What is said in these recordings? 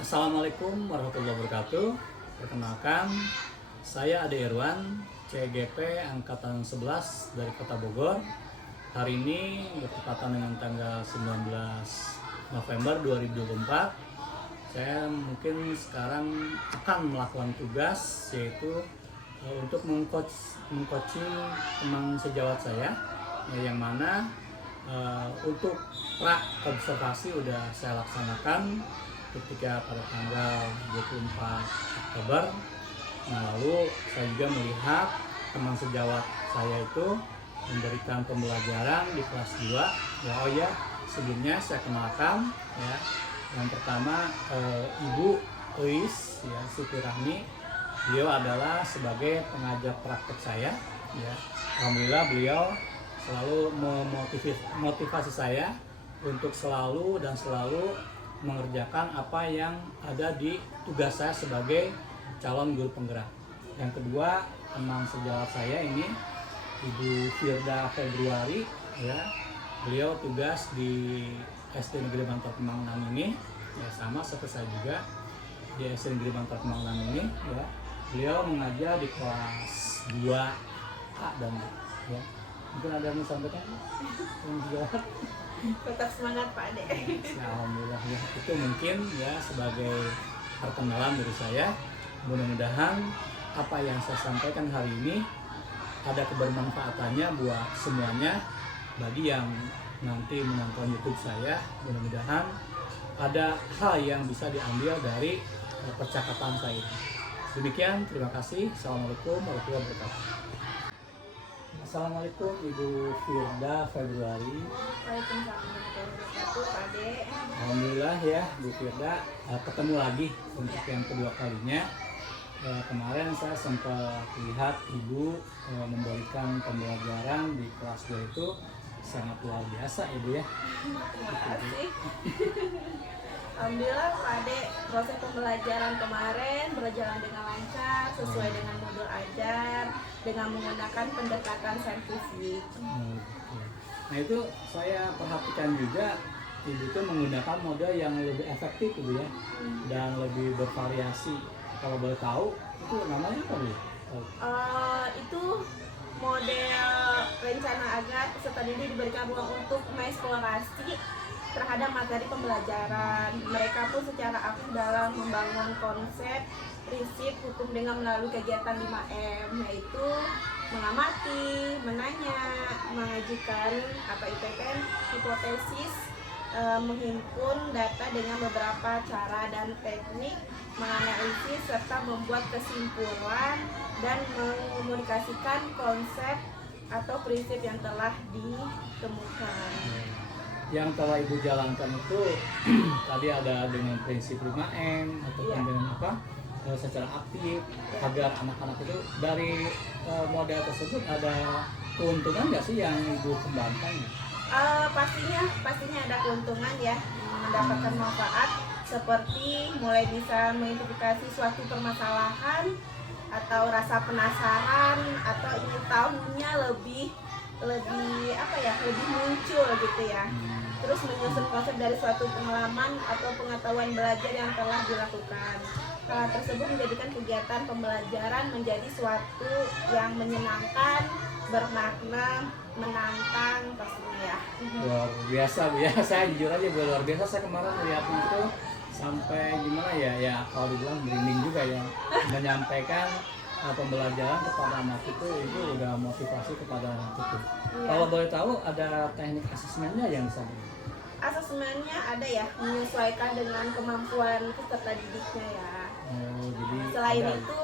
Assalamualaikum warahmatullahi wabarakatuh. Perkenalkan, saya Ade Irwan, CGP Angkatan 11 dari Kota Bogor. Hari ini bertepatan dengan tanggal 19 November 2024. Saya mungkin sekarang akan melakukan tugas, yaitu untuk mengcoaching teman sejawat saya, yang mana untuk pra observasi udah saya laksanakan ketika pada tanggal 24 Oktober. Nah, lalu saya juga melihat teman sejawat saya itu memberikan pembelajaran di kelas 2. Ya, sebelumnya saya kenalkan ya. Yang pertama Ibu Uis ya, Siti Rahmi. Beliau adalah sebagai pengajar praktek saya ya. Alhamdulillah beliau selalu memotivasi saya untuk selalu mengerjakan apa yang ada di tugas saya sebagai calon guru penggerak. Yang kedua, teman sejawat saya ini Ibu Firda Februari ya. Beliau tugas di SD Negeri Bantar Kemang ini ya, sama seperti saya juga di SD Negeri Bantar Kemang ini ya. Beliau mengajar di kelas 2A dan ya. Mungkin ada yang mau sampaikan? Tetap semangat Pak Ade. Alhamdulillah ya, itu mungkin ya sebagai perkenalan dari saya. Mudah-mudahan apa yang saya sampaikan hari ini ada kebermanfaatannya buat semuanya. Bagi yang nanti menonton YouTube saya, mudah-mudahan ada hal yang bisa diambil dari percakapan saya. Demikian, terima kasih. Assalamualaikum warahmatullahi wabarakatuh. Assalamualaikum Ibu Firda Februari. Waalaikumsalam warahmatullahi wabarakatuh Pak Ade. Alhamdulillah ya Bu Firda, ketemu lagi untuk yang kedua kalinya. Kemarin saya sempat lihat Ibu memberikan pembelajaran di kelas 2 itu sangat luar biasa Ibu ya. Terima kasih. Alhamdulillah Pak Ade, proses pembelajaran kemarin berjalan dengan lancar sesuai dengan modul ajar dengan menggunakan pendekatan saintifik. Nah itu saya perhatikan juga Ibu itu menggunakan model yang lebih efektif Ibu ya, dan lebih bervariasi. Kalau boleh tahu itu namanya apa Bu? Itu model rencana agar peserta didik diberikan ruang untuk mengeksplorasi terhadap materi pembelajaran. Mereka pun secara aktif dalam membangun konsep prinsip hukum dengan melalui kegiatan 5M, yaitu mengamati, menanya, mengajukan hipotesis, menghimpun data dengan beberapa cara dan teknik, menganalisis serta membuat kesimpulan dan mengkomunikasikan konsep atau prinsip yang telah ditemukan. Yang telah Ibu jalankan itu tadi ada dengan prinsip 5M ataupun dengan apa secara aktif agar anak-anak itu dari model tersebut ada keuntungan nggak sih yang Ibu kembangkan? Pastinya ada keuntungan ya, mendapatkan manfaat seperti mulai bisa mengidentifikasi suatu permasalahan atau rasa penasaran atau ingin tahunya lebih muncul gitu ya. Terus menyusun konsep dari suatu pengalaman atau pengetahuan belajar yang telah dilakukan. Hal tersebut menjadikan kegiatan pembelajaran menjadi suatu yang menyenangkan, bermakna, menantang pastinya ya. Luar biasa Bu ya, saya jujur aja Bu, luar biasa. Saya kemarin melihatnya itu sampai gimana ya kalau dibilang merinding juga ya, menyampaikan pembelajaran kepada anak itu udah motivasi kepada anak itu. Iya. Kalau boleh tahu ada teknik asesmennya yang bisa? Asesmennya ada ya, menyesuaikan dengan kemampuan peserta didiknya ya. Jadi Selain ada. itu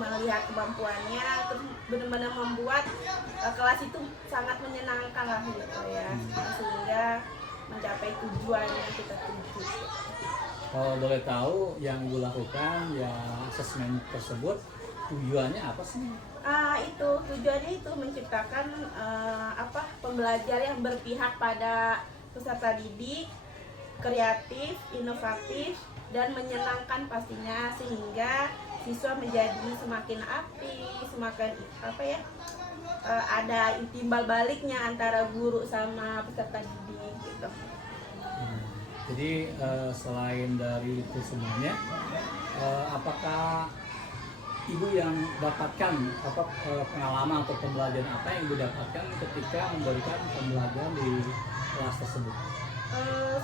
melihat kemampuannya, terus benar-benar membuat kelas itu sangat menyenangkan lah gitu ya, sehingga mencapai tujuan yang kita tuju. Kalau boleh tahu yang Ibu lakukan ya asesmen tersebut tujuannya apa sih? Itu tujuannya itu menciptakan pembelajar yang berpihak pada peserta didik, kreatif, inovatif, dan menyenangkan pastinya, sehingga siswa menjadi semakin aktif, semakin ada timbal baliknya antara guru sama peserta didik gitu. Jadi selain dari itu semuanya, apakah Ibu yang dapatkan pengalaman atau pembelajaran apa yang Ibu dapatkan ketika memberikan pembelajaran di kelas tersebut?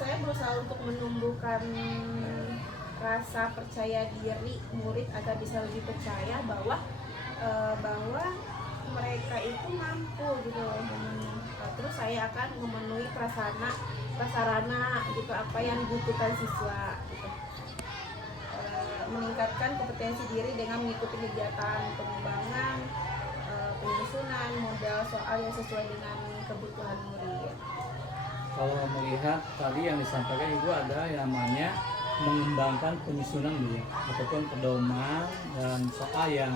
Saya berusaha untuk menumbuhkan rasa percaya diri murid agar bisa lebih percaya bahwa mereka itu mampu gitu loh. Terus saya akan memenuhi prasarana gitu apa yang dibutuhkan siswa gitu. Meningkatkan kompetensi diri dengan mengikuti kegiatan pengembangan, penyusunan model soal yang sesuai dengan kebutuhan murid. Kalau melihat tadi yang disampaikan Ibu ada yang namanya mengembangkan penyusunan Bu ya, ataupun pedoman dan soal yang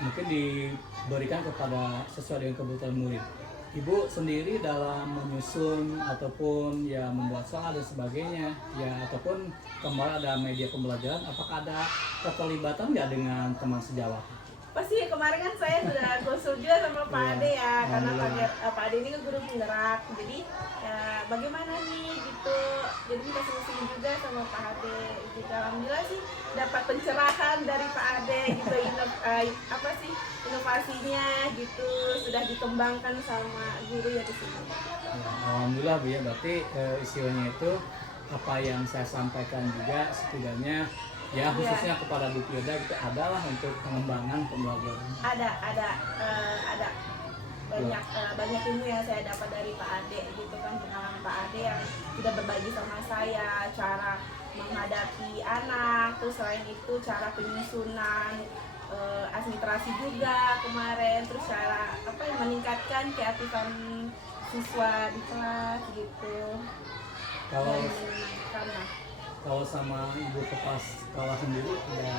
mungkin diberikan kepada sesuai dengan kebutuhan murid. Ibu sendiri dalam menyusun ataupun ya membuat soal dan sebagainya ya, ataupun kemarin ada media pembelajaran, apakah ada keterlibatan nggak dengan teman sejawat? Pasti kemarin kan saya sudah konsul juga sama Pak Iya, Ade ya, karena alhamdulillah. Pak Ade ini kan guru penggerak, jadi ya bagaimana nih gitu, jadi kita solusiin juga sama Pak Ade gitu. Alhamdulillah sih dapat pencerahan dari Pak Ade gitu, inovasinya gitu sudah dikembangkan sama guru ya di sini. Ya, alhamdulillah Bu ya, berarti istilahnya itu apa yang saya sampaikan juga setidaknya ya khususnya kepada Bu Firda itu adalah untuk pengembangan pembelajaran. Ada banyak ilmu yang saya dapat dari Pak Ade gitu kan, pengalaman Pak Ade yang sudah berbagi sama saya cara menghadapi anak, terus selain itu cara penyusunan, administrasi juga kemarin, terus cara meningkatkan keaktifan siswa di kelas gitu. Kalau Dan menyenangkan lah. kalau sama Ibu kepala sekolah sendiri ada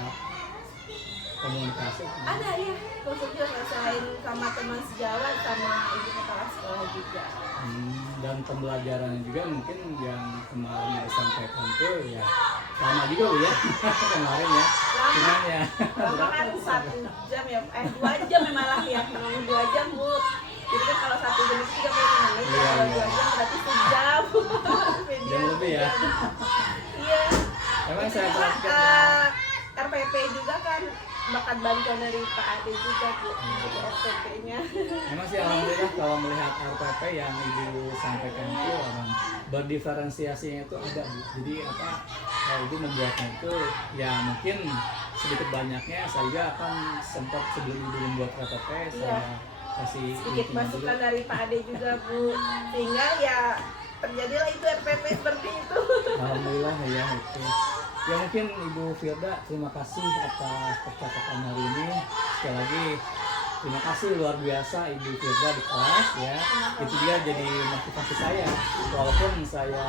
komunikasi? Ada ya, khususnya selain sama teman sejawat sama ibu kepala sekolah juga. Dan pembelajarannya juga mungkin yang kemarin disampaikan tuh ya lama juga Bu ya kemarin ya. Cuman ya Lama kan 1 jam ya, 2 jam ya malah ya, memang 2 jam Bu. Jadi kan kalau 1 jam itu 30 menit, Iya, kalau iya. 2 jam berarti sejam. Jam lebih ya. Iya. Emang Itu saya juga perhatikan RPP juga kan bakat bantuan dari Pak Ade juga Bu, untuk RPP-nya. memang sih alhamdulillah kalau melihat RPP yang Ibu sampaikan itu orang berdiferensiasinya itu ada Bu. Jadi kalau Ibu membuatnya itu ya mungkin sedikit banyaknya saya juga akan sempat sebelum Ibu membuat RPP saya kasih Sedikit intinya masukan dulu. dari Pak Ade juga Bu, sehingga ya terjadilah itu RPP seperti itu. Alhamdulillah ya itu. Ya mungkin Ibu Firda terima kasih atas percakapan hari ini. Sekali lagi terima kasih luar biasa Ibu Firda di kelas ya. Itu dia jadi motivasi saya. Walaupun saya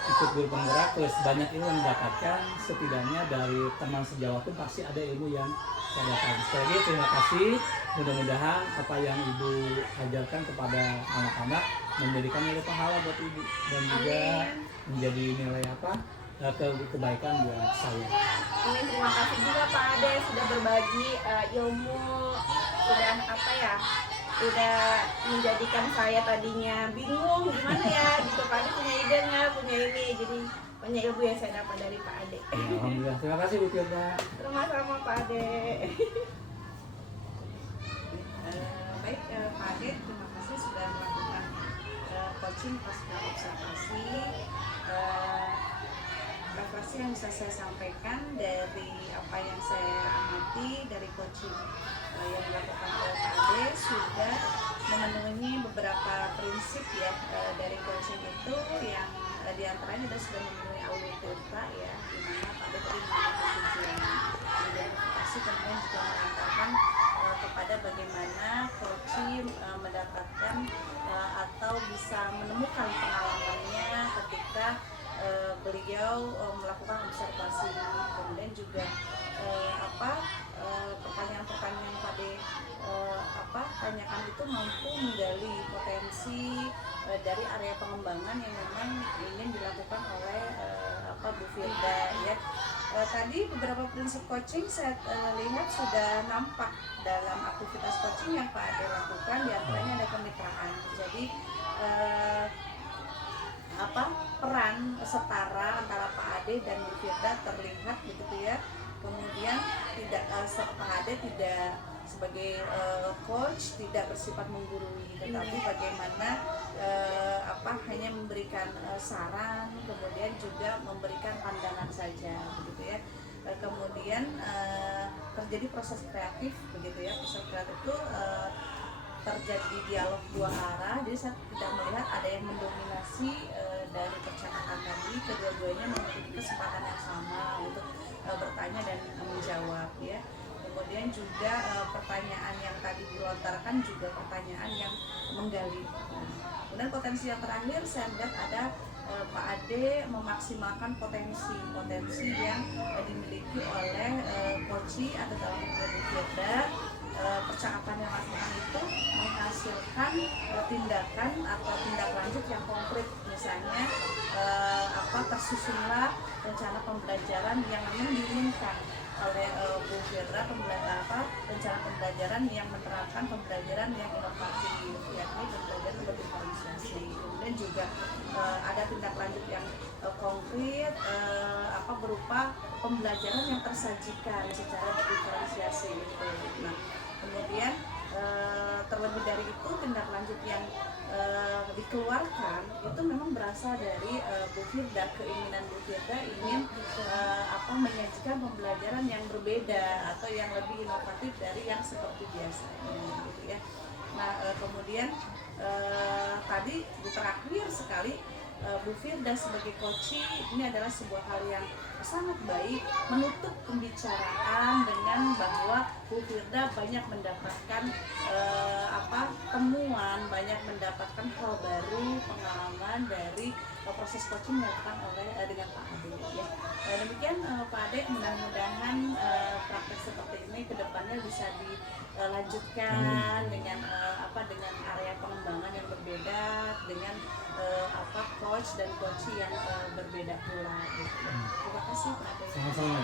ikut guru penggerak terus banyak ilmu yang didapatkan, setidaknya dari teman sejawat pun pasti ada ilmu yang saya dapat. Sekali lagi terima kasih. Mudah-mudahan apa yang Ibu ajarkan kepada anak-anak menjadikan nilai pahala buat Ibu dan juga menjadi nilai kebaikan buat saya. Amin, terima kasih juga Pak Ade sudah berbagi ilmu, sudah menjadikan saya tadinya bingung gimana ya gitu. Pak Ade punya ide nggak, punya ini, jadi banyak ilmu yang saya dapat dari Pak Ade. Ya, alhamdulillah. Terima kasih Bu Firda. Sama-sama Pak Ade. Baik, Pak Ade, terima kasih sudah melakukan coaching pasca observasi. Refleksi yang bisa saya sampaikan dari apa yang saya amati dari coaching yang dilakukan oleh Pak Ade sudah memenuhi beberapa prinsip ya dari coaching itu, yang diantaranya sudah memenuhi Awiltirta ya, di mana Pak Ade tadi mengatakan tujuan identifikasi, kemudian juga mengantarkan kepada bagaimana coaching mendapatkan atau bisa menemukan pengalamannya ketika beliau melakukan observasi, kemudian juga pertanyaan-pertanyaan yang pada tanyakan itu mampu menggali potensi dari area pengembangan yang memang ingin dilakukan oleh Bu Firda ya. Tadi beberapa prinsip coaching saya lihat sudah nampak dalam aktivitas coaching yang Pak Ade lakukan, diantaranya ada kemitraan. Jadi peran setara antara Pak Ade dan Bu Firda terlihat begitu ya. Kemudian tidak Pak Ade tidak sebagai coach, tidak bersifat menggurui, tetapi bagaimana hanya memberikan saran, kemudian juga memberikan pandangan saja begitu ya. Kemudian terjadi proses kreatif begitu ya. Proses kreatif itu terjadi dialog dua arah, jadi saya tidak melihat ada yang mendominasi dari percakapan tadi. Kedua-duanya memiliki kesempatan yang sama untuk bertanya dan menjawab ya. Kemudian juga pertanyaan yang tadi dilontarkan juga pertanyaan yang menggali. Kemudian potensi yang terakhir saya lihat ada Pak Ade memaksimalkan potensi yang dimiliki oleh Koci atau dalam Bu Firda. Percakapan yang lakukan itu menghasilkan tindakan atau tindak lanjut yang konkret, misalnya tersusunlah rencana pembelajaran yang memang diinginkan oleh Bu Firda, rencana pembelajaran yang menerapkan pembelajaran yang inovatif, yakni pembelajaran berdifferensiasi. Kemudian juga ada tindak lanjut yang konkret berupa pembelajaran yang tersajikan secara berdifferensiasi gitu. Nah, kemudian terlebih dari itu tindak lanjut yang dikeluarkan itu memang berasal dari Bu Firda. Keinginan Bu Firda ingin menyajikan pembelajaran yang berbeda atau yang lebih inovatif dari yang seperti biasanya gitu ya. Nah, kemudian tadi di terakhir sekali Bu Firda sebagai coach ini adalah sebuah hal yang sangat baik, menutup pembicaraan dengan bahwa Bu Firda banyak mendapatkan temuan, banyak mendapatkan hal baru, pengalaman dari proses coaching dilakukan dengan Pak Ade ya. Demikian Pak Ade, mudah-mudahan praktek seperti ini kedepannya bisa dilanjutkan dengan dengan area pengembangan yang berbeda, dengan coach dan coach yang berbeda pula gitu. Terima kasih Pak Ade. Sama-sama.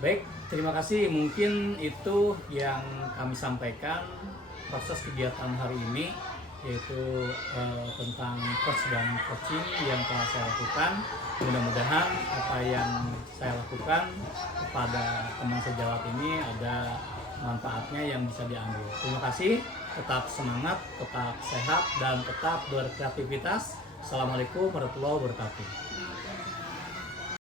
Baik, terima kasih. Mungkin itu yang kami sampaikan proses kegiatan hari ini, yaitu tentang coach dan coaching yang telah saya lakukan. Mudah-mudahan apa yang saya lakukan kepada teman sejawat ini ada manfaatnya yang bisa diambil. Terima kasih, tetap semangat, tetap sehat, dan tetap berkreativitas. Assalamualaikum warahmatullahi wabarakatuh.